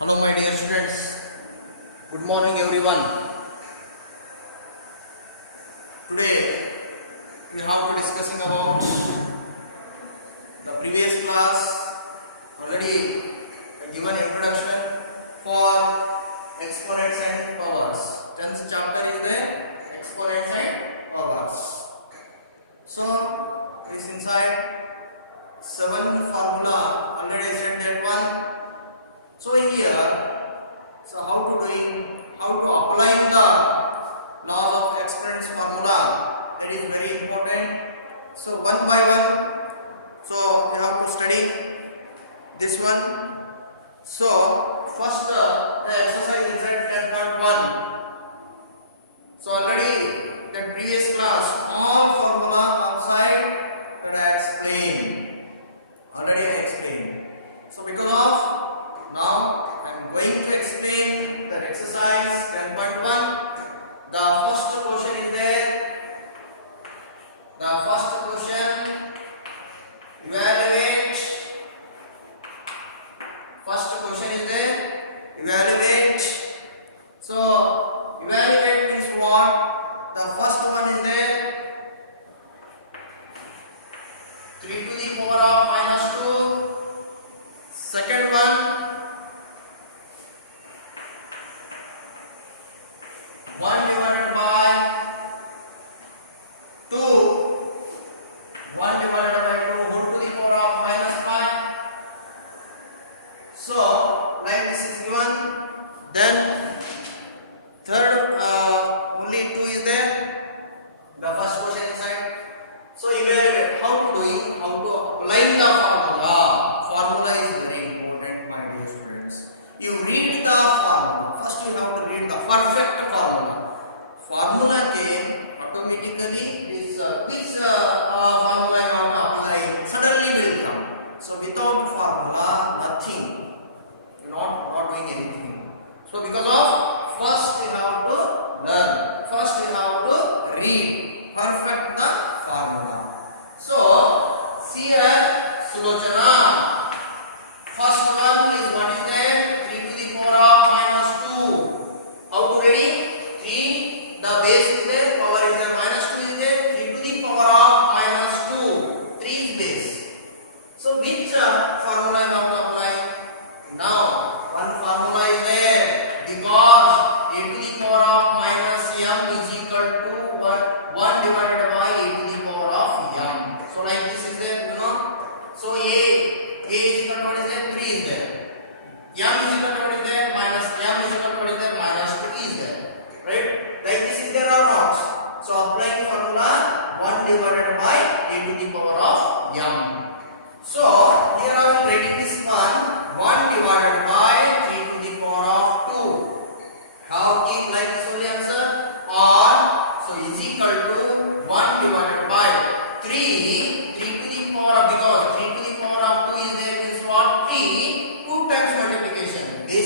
Hello my dear students, good morning everyone. Today we have to discussing about the previous class. Already given introduction for exponents and powers. 10th chapter is the exponents and powers. So this inside 7 formula already I said that one. So here, how to apply the laws of exponents formula, that is very important. So one by one, so we have to study this one. So first the exercise is at 10.1. So already the previous class all formula outside that I explained. Already I explained. So because of now I am going to explain that exercise 10.1. The first question is there. The first question, evaluate. First question is there, evaluate. So evaluate is what? The first one is there, 3 to the power of minus 2. Second one, 1 divided by 2, 1 divided by 2 whole to the power of minus 5. So like this is given. Then third only 2 is there. The first question inside. So evaluate how to doing, how to apply the formula. Formula is very important, my dear students. You read the formula. First you have to read the perfect formula. Formula came automatically. This formula you have to apply. Suddenly will come. So without formula, nothing. You're not doing anything. So because of first you have to learn. First you have to read. Perfect the formula. So see here, Sulochana. First one is what is there? 3 to the power of minus 2. How to ready? 3, the base is there, power is there, minus 2 is there, 3 to the power of minus 2. 3 is base. So which formula you have to apply? Now, one formula is there, because a to the power of minus m is equal to 1 divided by a to the power of m. So like this is there, you know. So a is equal to what is there? 3 is there. M is equal to what is there? Minus m is equal to what is there? Minus 2 is there. Right? Like this is there or not? So applying formula 1 divided by a to the power of m. So here I am writing this one 1 divided by 3 to the power of 2. How keep like this only answer? Or so is equal to 1 divided by 3 to the power of, because 3 to the power of 2 is there, means what? 3, 2 times multiplication. Base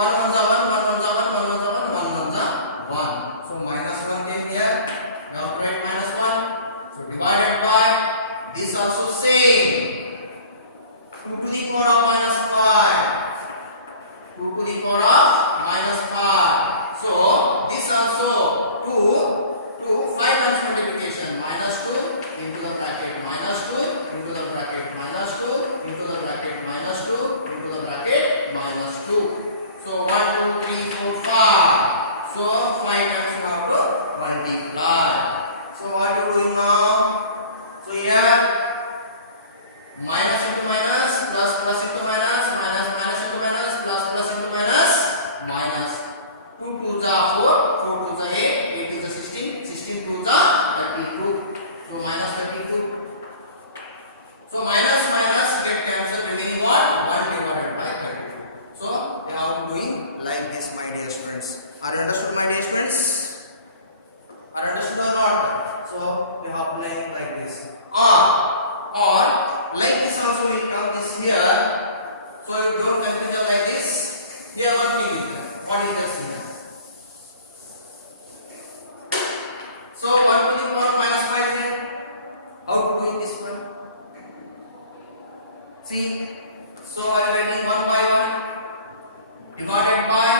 1 1 जा 1, 1 1 जा 1, 1 1 जा 1, 1 1 जा 1. So minus 1 came here. Now write minus 1. So divided by this also same. 2 to the power of minus 5. 2 to the power of minus 5. So this also 2 5 times multiplication. Minus 2 into the bracket minus 2 into the bracket minus 2 into the bracket minus 2 into the bracket minus 2. So 1 2 3 4 5. So 5 times you have to multiply. So what you doing now? So here minus into minus, plus plus into minus, minus minus into minus, plus plus into minus, minus. 2 2 जा 4, 4 2 जा 8, 8 is 16, 16 2 जा 32. So minus 32. So minus minus get cancelled remaining what? 1 divided by 32. So we have to doing like this, my dear students. Are you understood, my dear students? Are you understood or not? So we have playing like this. Or like this also will come this here. So you don't consider like this. Here what will be there? What is this here? So 1 to the power of minus 5 is there. How to do this one? See. So I will writing 1 by 1 divided by.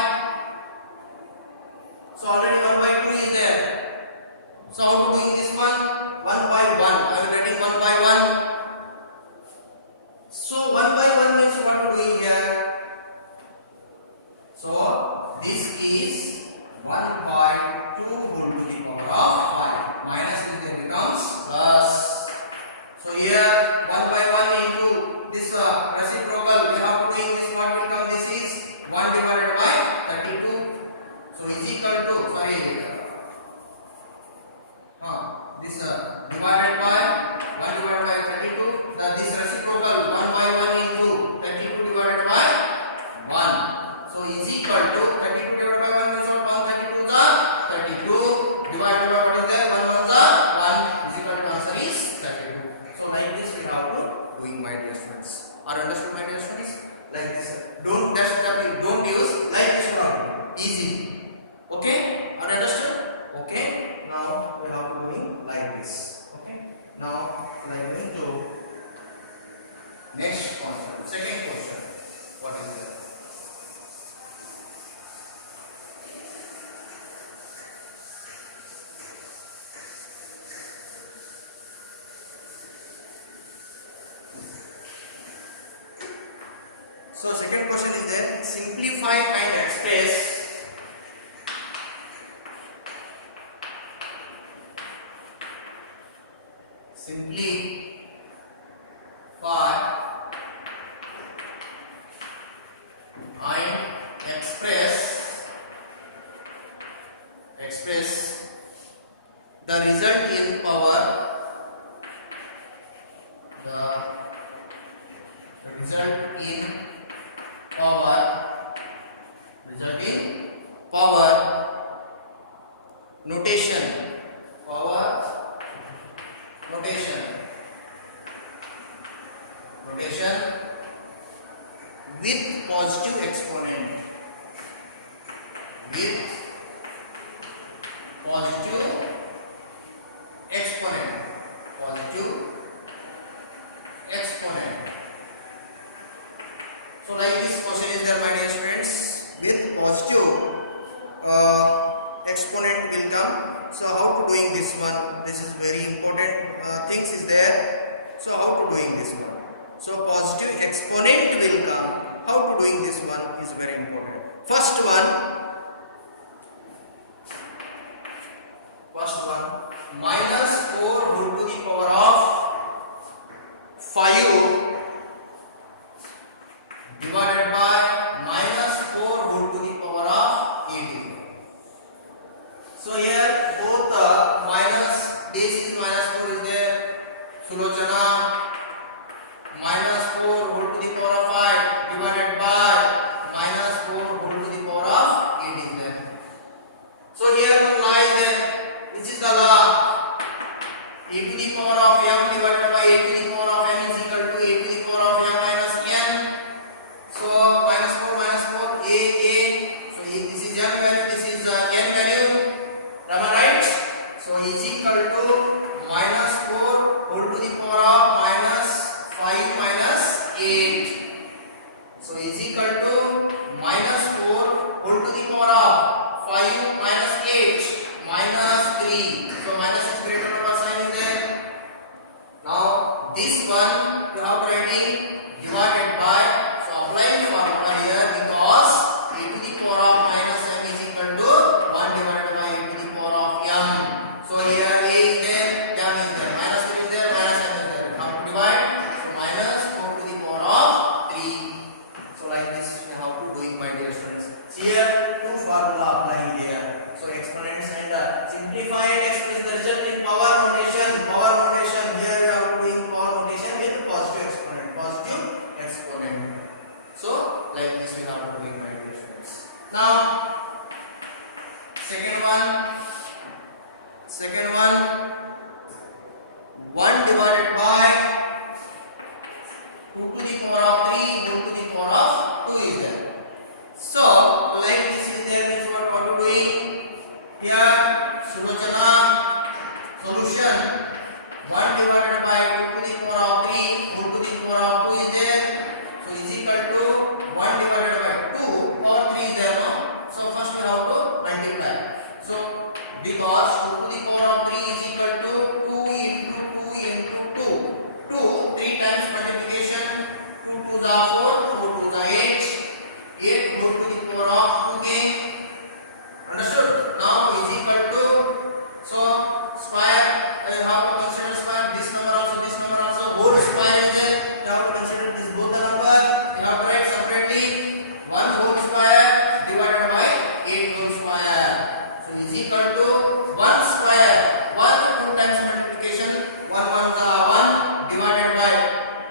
So already 1 by 2 is there. So how to do this one? 1 by 1. I will writing 1 by 1. So 1 by 1 means what to doing here? So this is 1 by 2 whole to the power of 5. Minus then becomes plus. So here 1 by 1 into this reciprocal. We have to doing this. What will come? This is 1 divided by 32. So is equal to this divided by 1 divided by 32. That this reciprocal 1 by 1 into 32 divided by 1. So is equal to 32 divided by 1 means what? 132 is 32 divided by what is there? 1 1 is 1 is equal to answer is 32. So like this we have to doing, my dear students. Are you understood, my dear students? Like this. Don't don't use like this one. Easy. Okay? Are you understood? Okay? Now we have to doing like this. Okay? Now like going to next concept. Second question. What is that? So second question is there. Simplify and express express the result in power, the result in power notation, with positive exponent, So like this question is there, my dear students, with positive exponent will come. So how to doing this one? This is very important things is there. So how to doing this one? So positive exponent will come. How to doing this one is very important. First one, 5 minus 8 minus 3. So minus is greater than what sign is there. Now this one you have to write divided by. So applying formula here because a to the power of minus m is equal to 1 divided by a to the power of m. So here a is there, m is there, minus 3 is there, minus m is there. Have to divide. So minus 4 to the power of 3. So like this we have to doing, my dear students. Here two formula applying here. So exponents and simplified express the result in power notation. Power notation here we are doing power notation with positive exponent. Positive exponent. So like this we have to doing, my dear students. Now second one 1 divided by 2 to the power of 3 2 to the power of 2 is there. So like this is there means what are you doing here? Sulochana solution 1 divided by 2 to the power of 3 2 to the power of 2 is there. So is equal to 1 divided by 2 power 3 is there, no? So first we have to multiply. So because 2 to the power of 3 is equal to 2 into 2 into 2. 3 times multiplication. 2 to the 4 4 to the 8 8 go to the power of 2 again. Understood? Now is equal to, so square I have to consider square, this number also whole square is there. You have to consider this both the number. You have to write separately 1 whole square divided by 8 whole square. So is equal to 1 square 1 2 times multiplication 1 1 the 1 divided by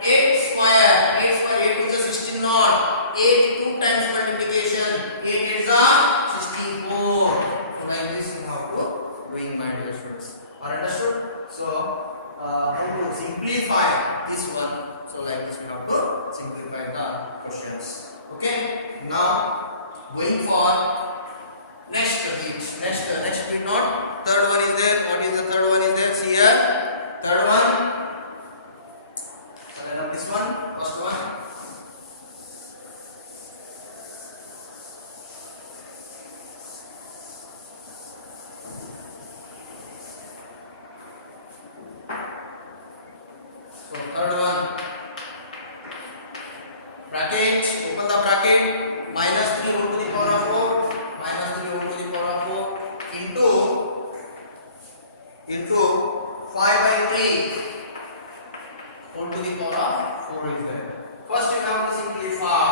8 square 8 to the 16 not 8 2 times multiplication 8 is a 64. So like this you have to doing, my dear students. Are understood? So how to simplify this one. So like this we have to simplify the questions. Okay. Now going for next bit not. Third one is there. What is the third one is there? See here. Third one. This one. First one. So third one, bracket, open the bracket, minus 3 whole to the power of 4 into 5 by 3 whole to the power of 4 is there. First you have to simplify.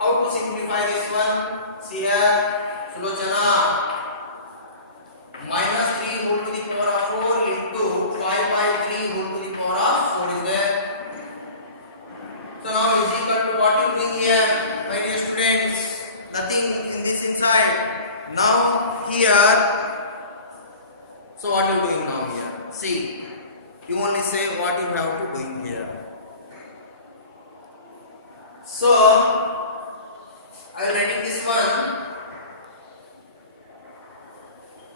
How to simplify this one? See here, Sulochana, minus 3 whole to the power of 4 into 5 by 3 whole to the power of 4 is there. So now is equal to what you doing here, my dear students? Nothing in this inside. Now here, so what you doing now here? See, you only say what you have to doing here. So I am writing this one.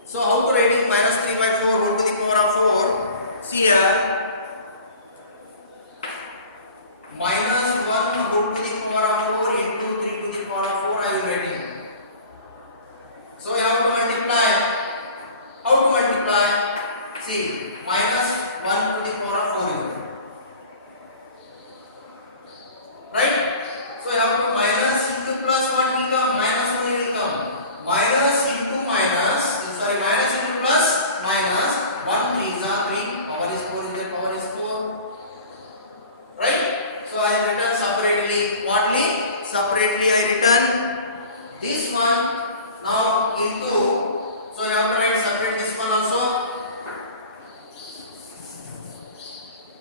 So how to writing minus 3 by 4 whole to the power of 4? See here, minus 1 whole to the power of 4 into 3 to the power of 4 I am writing. So you have to multiply. How to multiply? See, minus 1 to the power of 4 is there. Right? So you have to minus into plus, what will come? Minus 1 will come. Minus into minus, sorry, minus into plus, minus 1 3 is 3, power is 4 is there, power is 4. Right? So I written separately. Whatly? Separately I written this one now into, so you have to write separate this one also.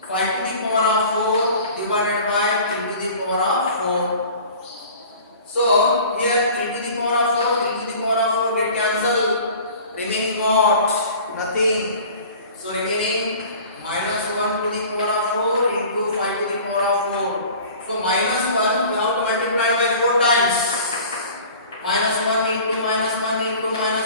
5 to the power of 4 divided by 3 to the power of 4. So here 3 to the power of 4, 3 to the power of 4 get cancelled. Remaining what? Nothing. So remaining minus 1 to the power of 4 into 5 to the power of 4. So minus 1 we have to multiply by 4 times. Minus 1 into minus 1 into minus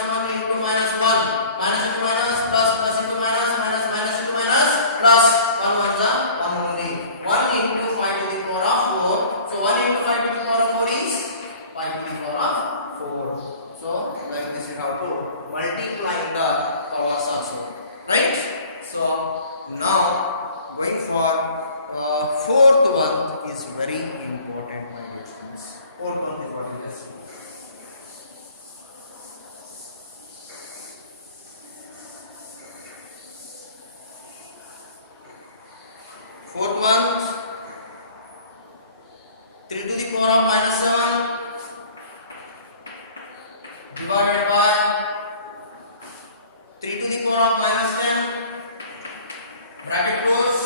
one, 3 to the power of minus 7 divided by 3 to the power of minus 10 bracket close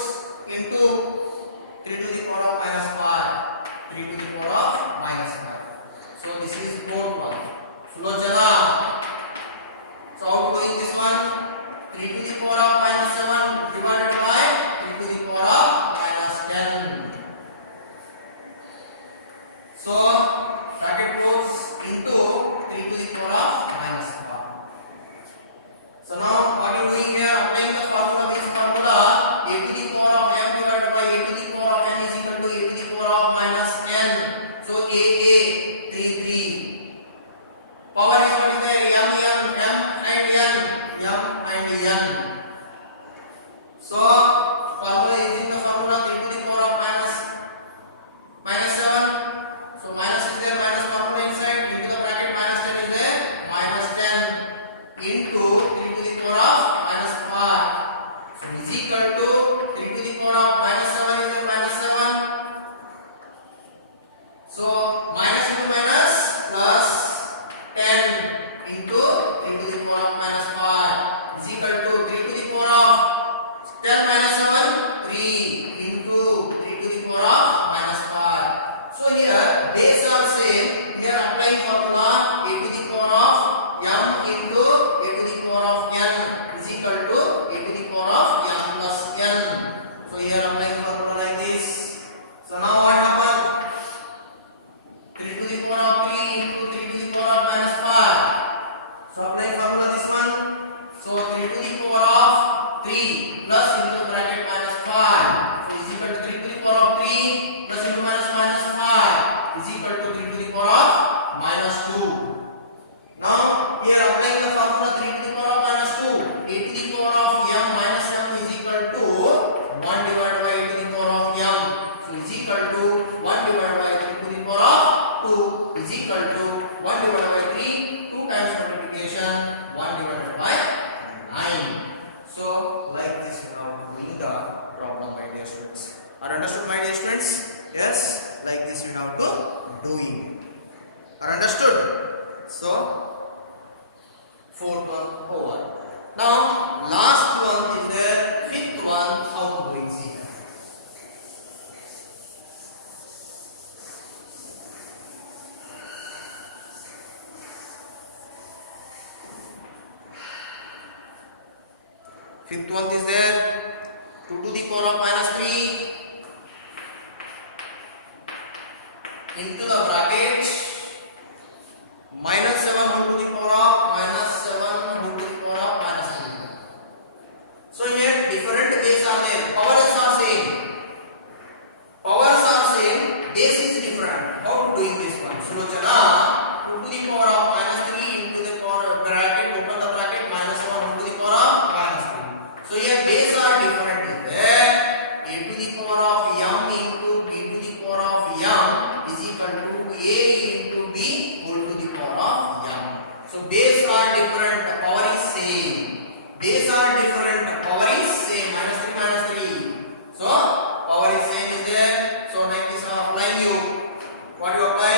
into 3 to the power of minus 5, 3 to the power of minus 5. So this is fourth one. Slow chana. So how to doing this one? 3 to the power of minus 7 divided by 3 to the power of minus 10. So bracket close into 3 to the power of minus 1. So now what are you doing here? Applying the formula, this formula, a to the power of m divided by a to the power of n is equal to a to the power of minus n. So a 3 3. Power is what is there? M and n. So formula using the formula 3 to the power of minus 7. So minus is there, minus formula inside, into the bracket minus 10 is there, minus 10 into 3 to the power of minus 5. So is equal to 3 to the power of minus 7 is there, minus 7. So minus into minus plus 10 into 3 to the power of minus 5 is equal to 3 to the power of 10 minus 7, 3 into 3 to the power of minus 5. So here base are same. Here applying formula a to the power of m into a to the power of n is equal to a to the power of m plus n. So here applying formula like this. So now what happened? 3 to the power of 3 into 3 to the power of minus 5. So applying formula this one. So 3 to the power of 3 plus into bracket minus 5 is equal to 3 to the power of 3 plus into minus 5 is equal to 3 to the power of minus 2. Now here applying the formula 3 to the power of minus 2, a to the power of m minus m is equal to 1 divided by a to the power of m. So is equal to 1 divided by 3 to the power of 2 is equal to 1 divided by 3, 2 times multiplication, 1 divided by 9. So like this we are doing the problem, my dear students. Are understood, my dear students? Yes, like this we have to doing. Are understood? So fourth one over. Now last one is there, fifth one, how to doing see. Fifth one is there, 2 to the power of minus 3 into the bracket minus 7 whole to the power of minus 7 whole to the power of minus 3. So here different base are there, powers are same. Powers are same, base is different. How to doing this one? So chana 2 to the power of minus 3 into the power of bracket, open the bracket, minus 1 whole to the power of minus 3. So here base are different. There a to the power of m into b to the power of m is equal to a into b whole to the power of m. So base are different, power is same. Base are different, power is same. Minus 3 minus 3. So power is same is there. So like this I am applying you. What you apply?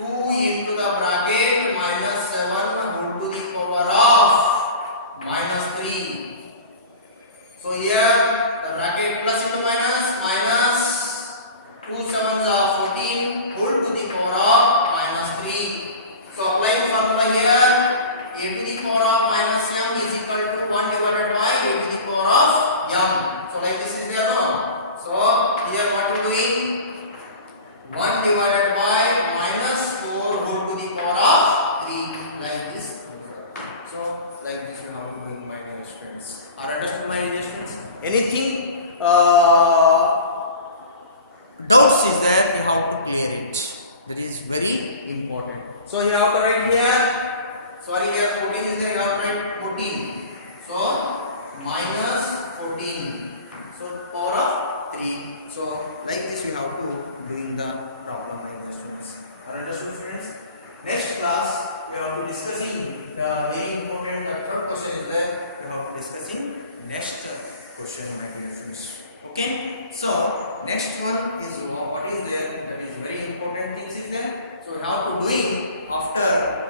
2 into the bracket minus 7 whole to the power of minus 3. So here the bracket plus into minus, minus 2 sevens are 14 whole to the power of minus 3. So applying formula here, a to the power of minus m is equal to 1 divided by a to the power of m. So like this is there, no? So here what you doing? 1 divided by minus 4 whole to the power of 3, like this. So like this we have to doing, my dear students. Are understood, my dear students? Anything doubts is there, you have to clear it. That is very important. So you have to write here, sorry here 14 is there, you have to write 14. So minus 14. So power of 3. So like this we have to doing the problem, my dear students. Are understood, students? Next class we are discussing the very important third question is there, we have discussing next question, my dear students. Okay. So next one is what is there, that is very important things is there. So how to doing after